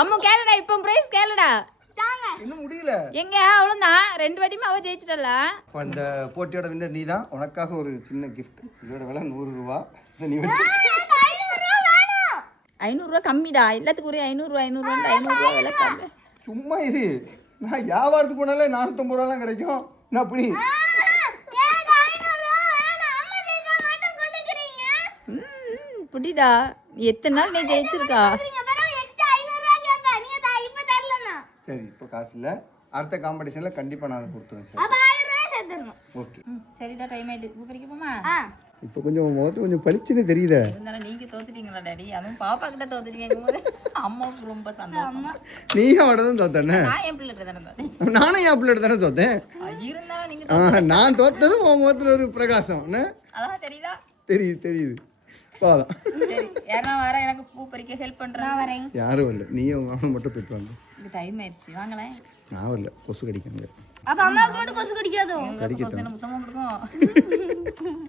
அம்மா கேளுடா இப்போ பிரைஸ் கேளுடா இன்னும் முடியல எங்க அவ்வளவுதான் 2 வாட்டியுமே அவ ஜெயிச்சிட்டல அந்த போட்டியோட வின்னர் நீ தான் உனக்காக ஒரு சின்ன கிஃப்ட் இதோட விலை 100 ரூபாய் நீ வச்சு 500 ரூபாய் கம்மிடா எல்லாத்துக்கும் ஒரே 500 ரூபாய் 500 ரூபாய் விலை கம்மி சும்மா இரு நான் வியாபாரத்துக்கு போனாலே 450 ரூபா தான் கிடைக்கும் நான் அப்படி புடிடா எத்தனை நாள் நீ ஜெயிச்சிருக்கா சரி இப்போ காசு இல்ல அடுத்த காம்படிஷன்ல கண்டிப்பா நான் கொடுத்துறேன் சரி ஓகே சரிடா டைம் ஆயிட்டு பூ பறிக்க போமா இப்போ கொஞ்சம் முகத்து கொஞ்சம் பளிச்சுன்னு தெரியுதே இருந்தாலும் நீங்க தோத்துட்டீங்களா டாடி அவன் பாப்பா கிட்ட தோத்துட்டீங்க அம்மாவுக்கு ரொம்ப சந்தோஷம் நீயும் அவட தான் தோத்தானே நான் என் பிள்ளை தானே தோத்தேன் நானும் என் பிள்ளை தானே தோத்தேன் இருந்தாலும் நீங்க நான் தோத்ததும் உன் முகத்துல ஒரு பிரகாசம் அதான் தெரியுதா தெரியுது பாதம் சரி யாரா வர எனக்கு பூ பறிக்க ஹெல்ப் பண்றேன் வரேன் யாரும் இல்லை நீயும் உங்க அவனை மட்டும் போயிட்டு வாங்க இது டைம் ஆயிடுச்சு வாங்களேன் நான் வரல கொசு கடிக்காங்க அப்ப அம்மாவுக்கு மட்டும் கொசு கடிக்காதோ கடிக்கட்டும் முத்தமா கொடுக்கும்